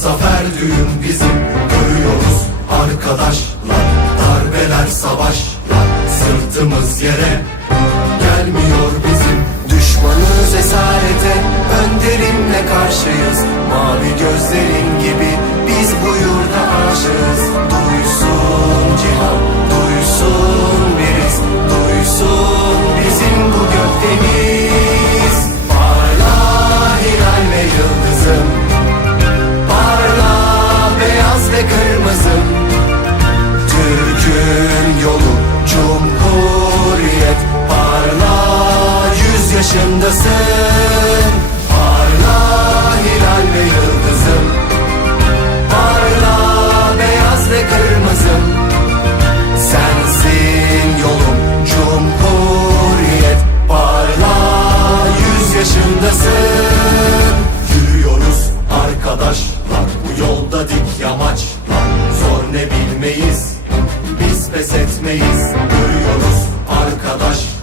Zafer düğün bizim görüyoruz arkadaşlar. Darbeler savaşlar sırtımız yere. Gelmiyor bizim Düşmanız esarete. Önderimle karşıyız Mavi gözlerin gibi. Biz bu yurda aşığız. Duysun cihan duysun biriz. Duysun bizim bu gökdeniz pes etmeyiz Görüyoruz arkadaş.